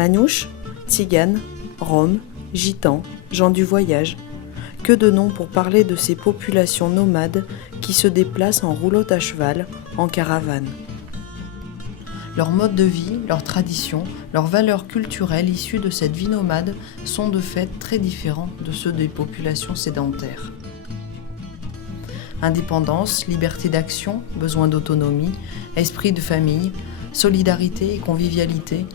Manouches, tziganes, roms, gitans, gens du voyage. Que de noms pour parler de ces populations nomades qui se déplacent en roulotte à cheval, en caravane. Leur mode de vie, leurs traditions, leurs valeurs culturelles issues de cette vie nomade sont de fait très différents de ceux des populations sédentaires. Indépendance, liberté d'action, besoin d'autonomie, esprit de famille, solidarité et convivialité,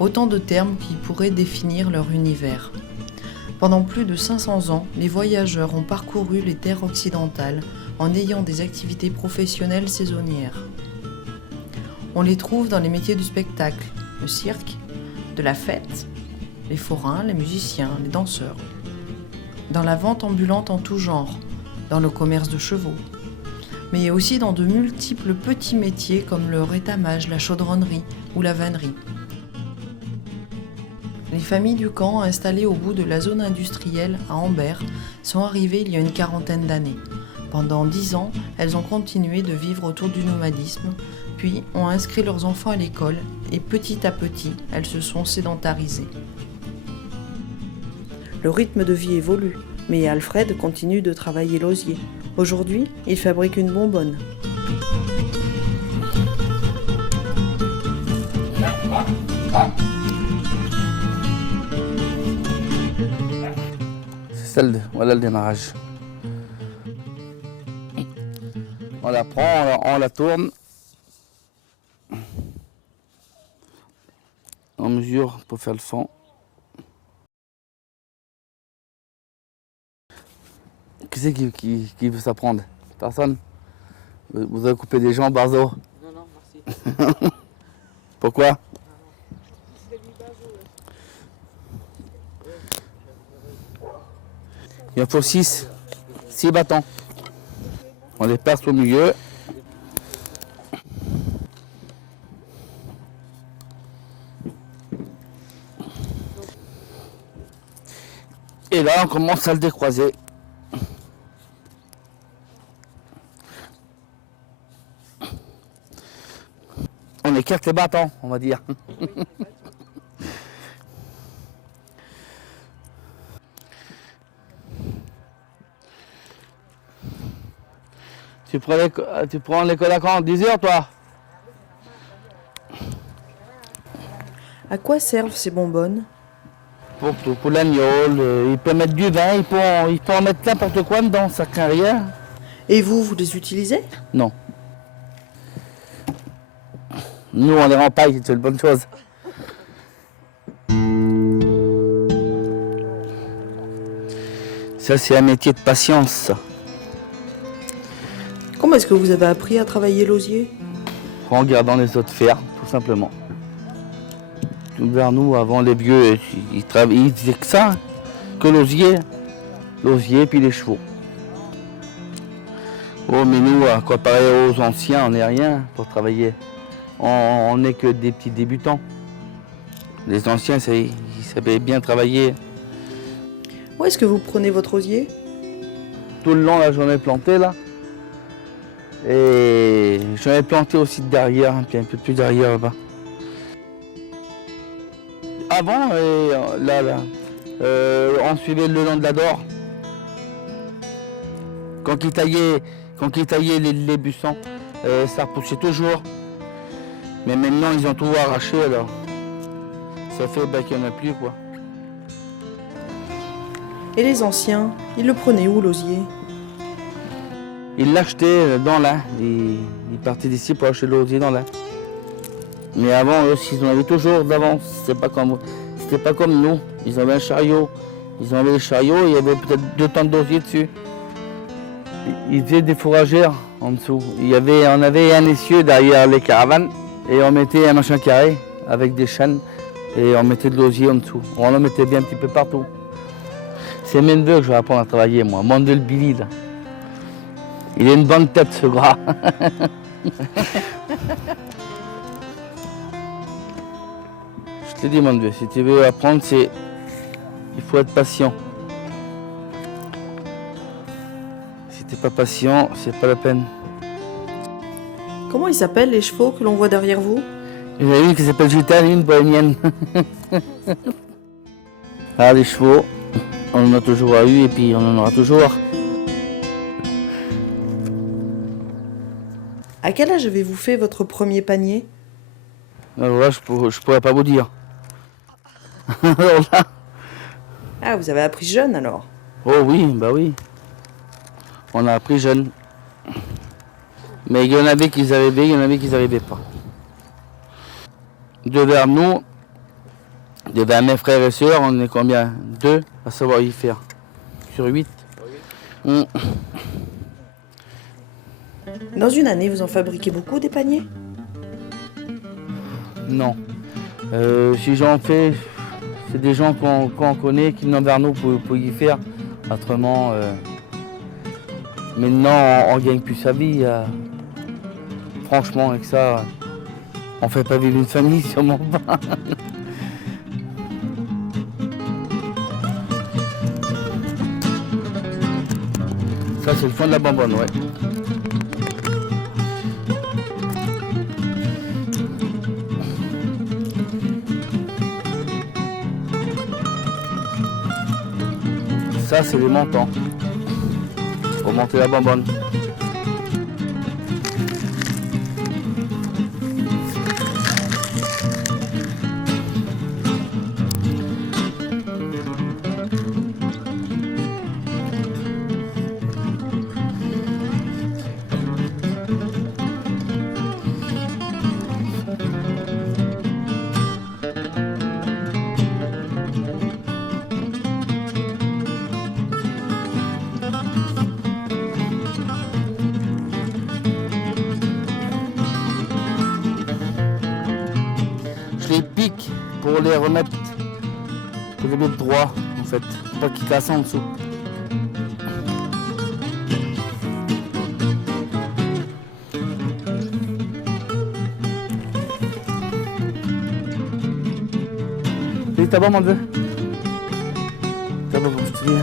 autant de termes qui pourraient définir leur univers. Pendant plus de 500 ans, les voyageurs ont parcouru les terres occidentales en ayant des activités professionnelles saisonnières. On les trouve dans les métiers du spectacle, le cirque, de la fête, les forains, les musiciens, les danseurs, dans la vente ambulante en tout genre, dans le commerce de chevaux, mais aussi dans de multiples petits métiers comme le rétamage, la chaudronnerie ou la vannerie. Les familles du camp installées au bout de la zone industrielle à Ambert sont arrivées il y a une quarantaine d'années. Pendant 10 ans, elles ont continué de vivre autour du nomadisme, puis ont inscrit leurs enfants à l'école et petit à petit, elles se sont sédentarisées. Le rythme de vie évolue, mais Alfred continue de travailler l'osier. Aujourd'hui, il fabrique une bonbonne. Voilà le démarrage. On la prend, on la tourne. On mesure pour faire le fond. Qui c'est qui veut s'apprendre? Personne? Vous avez coupé des jambes, Barzo? Non, merci. Pourquoi? Il en faut 6 bâtons. On les place au milieu. Et là, on commence à le décroiser. On écarte les bâtons, on va dire. Tu prends l'école à quand? 10 heures, toi? À quoi servent ces bonbonnes? Pour tout, pour l'agnole, il peut mettre du vin, il peut en mettre n'importe quoi dedans, ça craint rien. Et vous les utilisez? Non. Nous, on les rempaille, c'est une bonne chose. Ça, c'est un métier de patience. Comment est-ce que vous avez appris à travailler l'osier? En regardant les autres faire, tout simplement. Vers nous, avant, les vieux, ils disaient que ça, que l'osier. L'osier, puis les chevaux. Oh, mais nous, comparé aux anciens, on n'est rien pour travailler. On n'est que des petits débutants. Les anciens, ils savaient bien travailler. Où est-ce que vous prenez votre osier? Tout le long, là, j'en ai planté, là. Et j'en ai planté aussi derrière, puis un peu plus derrière, là-bas. Avant, on suivait le long de la Dore. Quand ils taillaient les buissons, ça repoussait toujours. Mais maintenant, ils ont tout arraché, alors ça fait qu'il n'y en a plus, quoi. Et les anciens, ils le prenaient où l'osier? Ils l'achetaient dans l'Ain. Ils partaient d'ici pour acheter l'osier dans l'Ain. Mais avant, eux, ils en avaient toujours d'avance. C'était pas comme nous. Ils avaient un chariot. Ils avaient le chariot, il y avait peut-être 2 tonnes d'osier dessus. Ils faisaient des fourragères en dessous. On avait un essieu derrière les caravanes et on mettait un machin carré avec des chaînes et on mettait de l'osier en dessous. On en mettait bien un petit peu partout. C'est mes neveux que je vais apprendre à travailler, moi. Mandel Billy, là. Il a une bonne tête, ce gras. Je te dis, mon neveu, si tu veux apprendre, il faut être patient. Si tu n'es pas patient, c'est pas la peine. Comment ils s'appellent les chevaux que l'on voit derrière vous? Il y en a une qui s'appelle Gitane et une bohémienne. Ah, les chevaux, on en a toujours eu et puis on en aura toujours. À quel âge avez-vous fait votre premier panier? Alors là, je pourrais pas vous dire. Alors là, Ah, vous avez appris jeune alors. oh oui, bah oui. On a appris jeune. Mais il y en avait qui arrivaient, il y en avait qui n'arrivaient pas. Devers nous, devers mes frères et sœurs, on est combien? 2 à savoir y faire. Sur 8. Dans une année, vous en fabriquez beaucoup des paniers? Non. Si j'en fais, c'est des gens qu'on connaît qui viennent vers nous pour y faire. Autrement, maintenant, on ne gagne plus sa vie. Franchement, avec ça, on ne fait pas vivre une famille, sûrement pas. Ça, c'est le fond de la bonbonne, ouais. Ça, c'est les montants pour monter la bonbonne. Je les pique pour les remettre droit en fait, pas qu'ils cassent en dessous. Et t'as bon mon dieu? T'as bon je te dis.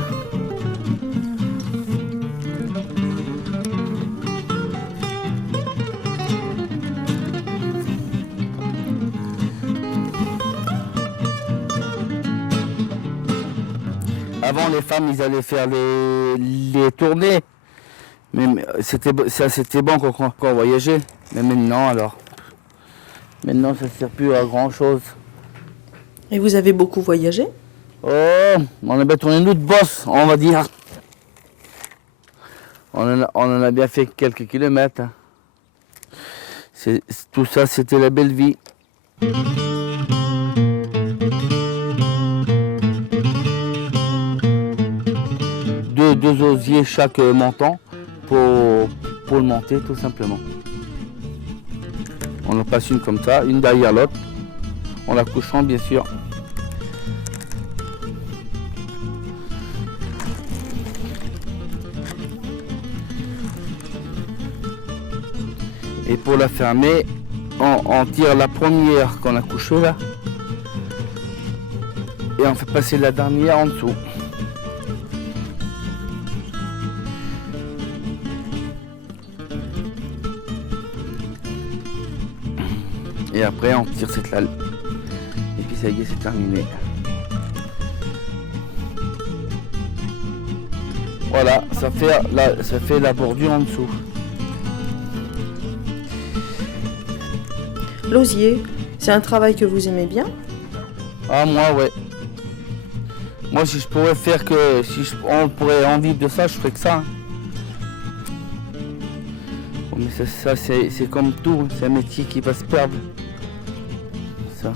Avant, les femmes, ils allaient faire les tournées. Mais c'était bon quand on voyageait. Mais maintenant, alors. Maintenant, ça ne sert plus à grand chose. Et vous avez beaucoup voyagé? Oh, on a bien tourné nous de boss, on va dire. On en a bien fait quelques kilomètres. Tout ça, c'était la belle vie. Deux osiers chaque montant pour le monter tout simplement. On en passe une comme ça, une derrière l'autre, en la couchant bien sûr. Et pour la fermer, on tire la première qu'on a couchée là et on fait passer la dernière en dessous. Et après on tire cette lalle. Et puis ça y est, c'est terminé. Voilà, ça fait la bordure en dessous. L'osier, c'est un travail que vous aimez bien? Ah moi ouais. Moi si je pourrais faire que on pourrait en vivre de ça, je ferais que ça. Bon, mais ça c'est comme tout, c'est un métier qui va se perdre. Ça.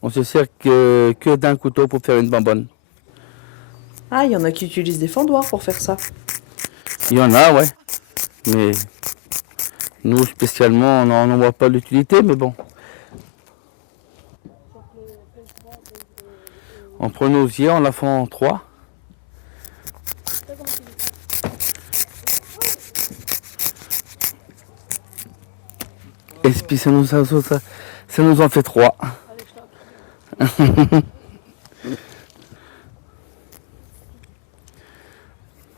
On se sert que d'un couteau pour faire une bonbonne. Ah, il y en a qui utilisent des fendoirs pour faire ça. Il y en a, ouais. Mais nous, spécialement, on n'en voit pas l'utilité, mais bon. On prend nos osiers, on la fait en 3. Et puis ça Ça nous en fait 3. Allez, stock.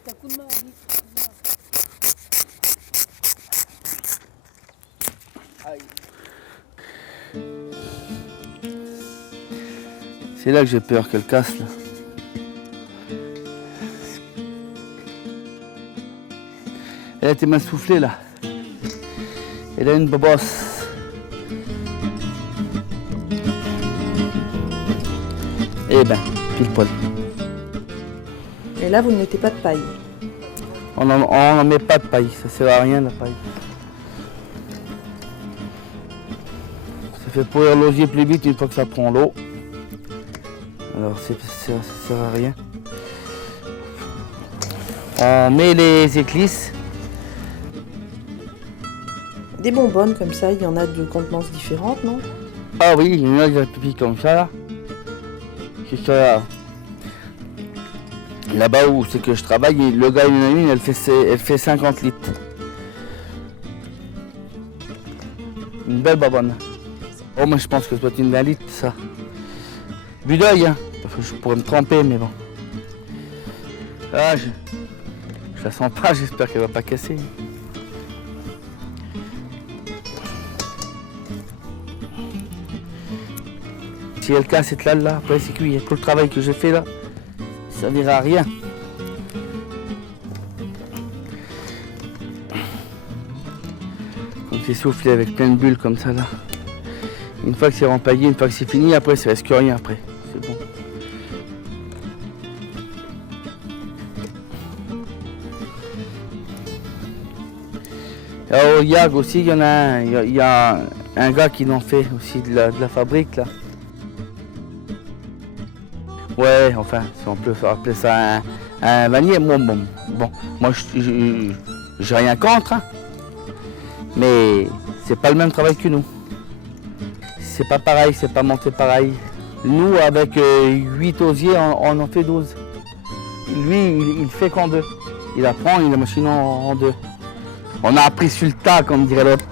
T'as coup de main, Andy. Aïe. C'est là que j'ai peur qu'elle casse. Là. Elle a été mal soufflée là. Elle a une bobosse. Eh ben, pile poil. Et là, vous ne mettez pas de paille. On n'en met pas de paille, ça sert à rien la paille. Ça fait pourrir l'osier plus vite une fois que ça prend l'eau. Alors ça sert à rien. On met les éclisses. Des bonbonnes comme ça, il y en a de contenances différentes, non? Ah oui, il y en a des pipis comme ça là. Jusqu'à là-bas où c'est que je travaille, le gars il en a une, elle fait 50 litres. Une belle babonne. Oh mais je pense que ça doit être une 20 litres ça. Vu d'œil, hein. Je pourrais me tromper mais bon. Ah, je la sens pas, j'espère qu'elle va pas casser. Si elle casse cette là, après c'est cuit. Tout le travail que j'ai fait là, ça ne servira à rien. Quand c'est soufflé avec plein de bulles comme ça là. Une fois que c'est rempaillé, une fois que c'est fini, après ça reste que rien après. C'est bon. Alors, au YAG aussi, il y a un gars qui en fait aussi de la fabrique là. Ouais, enfin, si on peut appeler ça un vannier, moi j'ai rien contre, hein, mais c'est pas le même travail que nous. C'est pas pareil, c'est pas monté pareil. Nous, avec 8 osiers, on en fait 12. Lui, il fait qu'en 2. Il apprend, il a la machine en 2. On a appris sur le tas, comme dirait l'autre.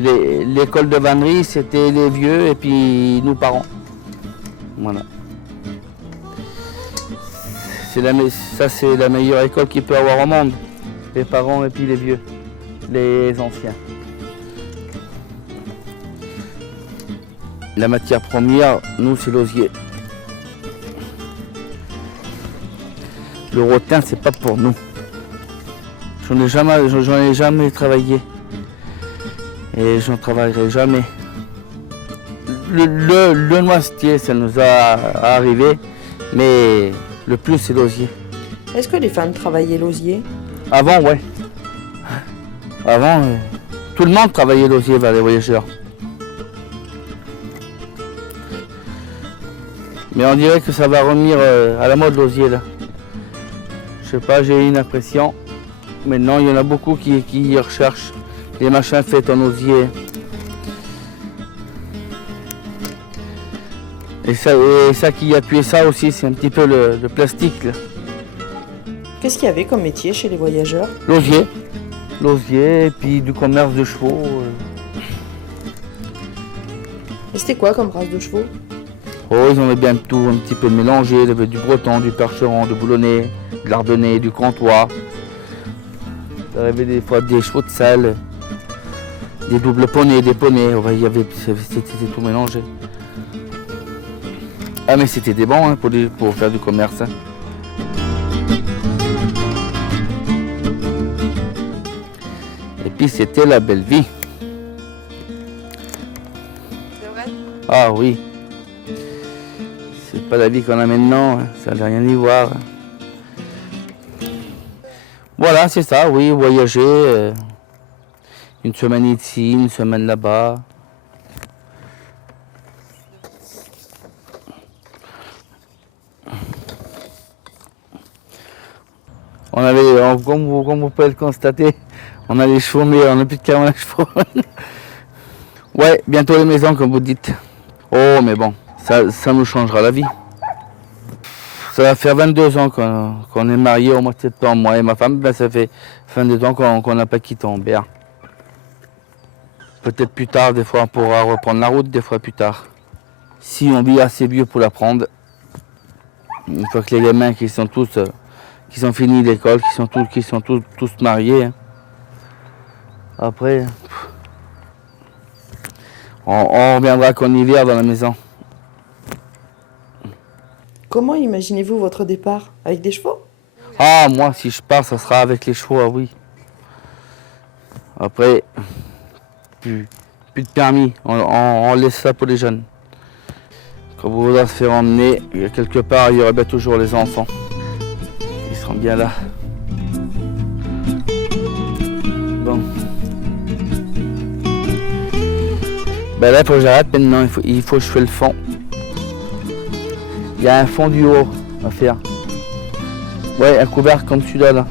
L'école de vannerie, c'était les vieux et puis nous parents. Voilà. Ça, c'est la meilleure école qu'il peut avoir au monde. Les parents et puis les vieux, les anciens. La matière première, nous, c'est l'osier. Le rotin, c'est pas pour nous. J'en ai jamais travaillé. Et j'en travaillerai jamais. Le noisetier, ça nous a arrivé, mais le plus c'est l'osier. Est-ce que les femmes travaillaient l'osier? Avant, ouais. Avant, tout le monde travaillait l'osier vers les voyageurs. Mais on dirait que ça va revenir à la mode l'osier là. Je sais pas, j'ai une impression. Maintenant, il y en a beaucoup qui recherchent les machins faits en osier. Et ça qui a tué ça aussi, c'est un petit peu le plastique. Qu'est-ce qu'il y avait comme métier chez les voyageurs? L'osier. L'osier et puis du commerce de chevaux. Et c'était quoi comme race de chevaux? Oh, ils en avaient bien tout, un petit peu mélangé. Il y avait du breton, du percheron, du boulonnais, de l'ardennais, du comtois. Il y avait des fois des chevaux de selle, des doubles poneys, des poneys. C'était tout mélangé. Ah mais c'était des bons hein, pour faire du commerce. Hein. Et puis c'était la belle vie. C'est vrai? Ah oui. C'est pas la vie qu'on a maintenant, hein. Ça n'a rien à y voir. Voilà, c'est ça, oui, voyager. Une semaine ici, une semaine là-bas. On avait, comme vous pouvez le constater, on a les chevaux, mais on n'a plus de 40 chevaux. Ouais, bientôt les maisons, comme vous dites. Oh, mais bon, ça nous changera la vie. Ça va faire 22 ans qu'on est mariés au mois de septembre. Moi et ma femme, ben, ça fait 22 ans qu'on n'a pas quitté Ambert. peut-être plus tard, des fois on pourra reprendre la route, des fois plus tard. Si on vit assez vieux pour la prendre, une fois que les gamins qui sont ont fini l'école, qui sont tous mariés. Hein. Après, on reviendra qu'en hiver dans la maison. Comment imaginez-vous votre départ? Avec des chevaux? Ah, moi, si je pars, ça sera avec les chevaux, ah oui. Après, plus de permis, on laisse ça pour les jeunes. Quand vous voudrez se faire emmener, quelque part, il y aura bien toujours les enfants. Ils seront bien là. Bon. Ben là, il faut que j'arrête maintenant, il faut que je fasse le fond. Il y a un fond du haut à faire. Ouais, un couvercle comme celui-là, là.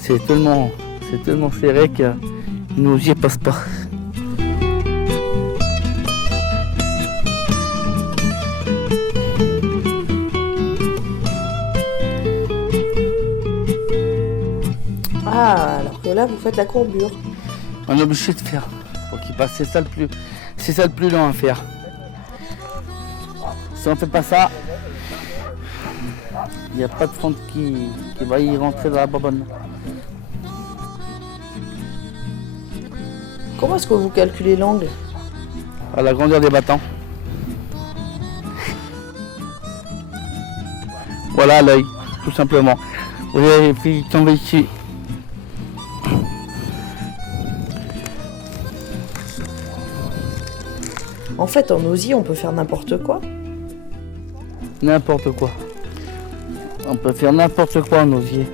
C'est tellement serré que nous y passe pas. Ah, alors que là, vous faites la courbure. On est obligé de faire pour qu'il passe. C'est ça le plus long à faire. Si on ne fait pas ça, il n'y a pas de fond qui va y rentrer dans la bonbonne. Comment est-ce que vous calculez l'angle? À la grandeur des battants. Voilà l'œil, tout simplement. Vous avez puis tomber ici. En fait, en osier, on peut faire n'importe quoi. N'importe quoi. On peut faire n'importe quoi en osier.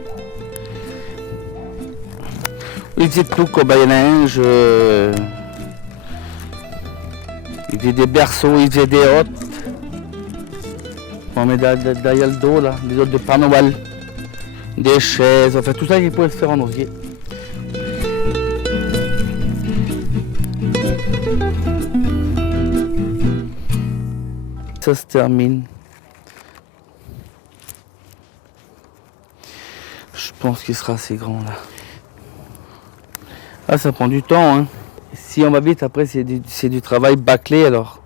Il faisait tout, quoi. Il y en a un, il faisait des berceaux, il faisait des hôtes. On met derrière le dos, là, des hôtes de Père Noël, des chaises, enfin tout ça, il pouvait se faire en osier. Ça se termine. Je pense qu'il sera assez grand là. Ah, ça prend du temps, hein. Si on va vite, après c'est du travail bâclé, alors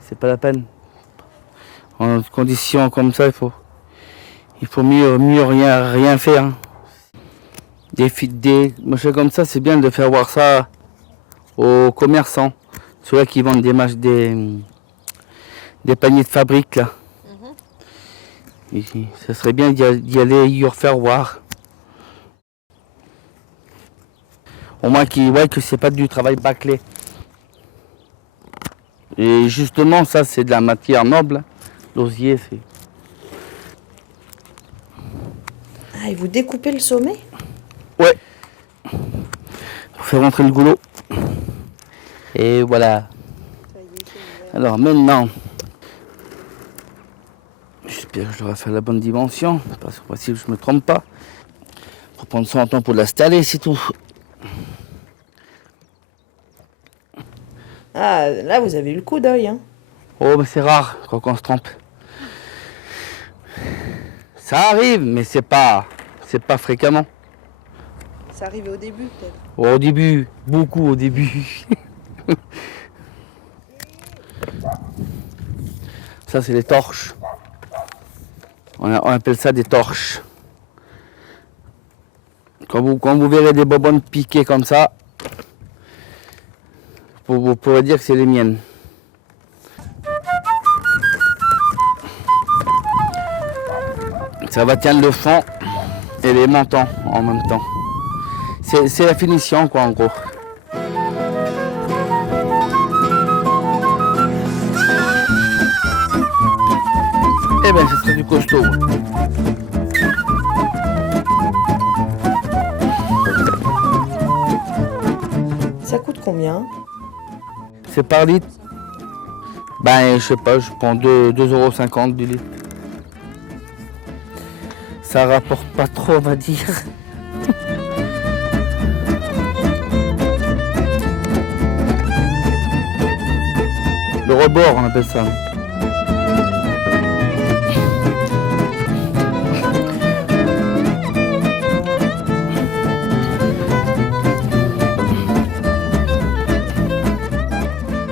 c'est pas la peine. En conditions comme ça, il faut mieux rien faire. Hein. Des machins comme ça, c'est bien de faire voir ça aux commerçants, ceux-là qui vendent des paniers de fabrique là. Et ça serait bien d'y aller y refaire voir. Au moins qu'ils voient que c'est pas du travail bâclé. Et justement, ça c'est de la matière noble. L'osier, c'est. Ah, et vous découpez le sommet? Ouais. Pour faire rentrer le goulot. Et voilà. Alors maintenant, j'espère que je devrais faire la bonne dimension, parce que si je ne me trompe pas. Faut prendre son temps pour l'installer, c'est tout. Ah, là, vous avez eu le coup d'œil, hein. Oh, mais c'est rare quand on se trompe. Ça arrive, mais c'est pas fréquemment. Ça arrivait au début, peut-être. Oh, au début, beaucoup au début. Ça, c'est les torches. On appelle ça des torches. Quand vous verrez des bonbonnes piquées comme ça, vous pourrez dire que c'est les miennes. Ça va tenir le fond et les montants en même temps. C'est la finition, quoi, en gros. Eh bien, ce serait du costaud. Ça coûte combien? C'est par litre. Ben, je sais pas, je prends 2,50 € du litre. Ça rapporte pas trop, on va dire. bord, on appelle ça.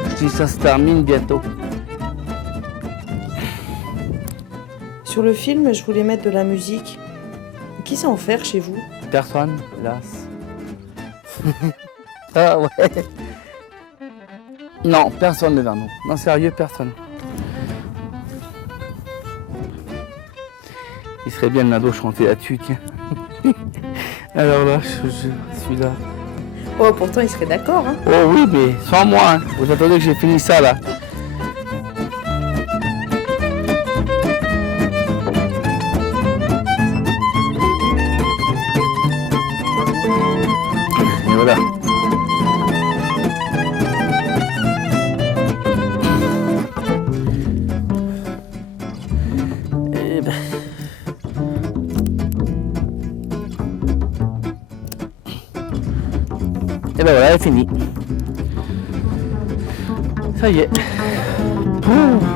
Je dis ça se termine bientôt. Sur le film, je voulais mettre de la musique. Qui sait en faire chez vous? Personne, hélas. Ah ouais. Non, personne ne vient, non. Non, sérieux, personne. Il serait bien le Nado chanter là-dessus, tiens. Alors là, je suis là. Oh, pourtant, il serait d'accord, hein. Oh oui, mais sans moi, hein. Vous attendez que j'ai fini ça, là. Et voilà. Et ben voilà, elle est finie. Ça y est. Ouh.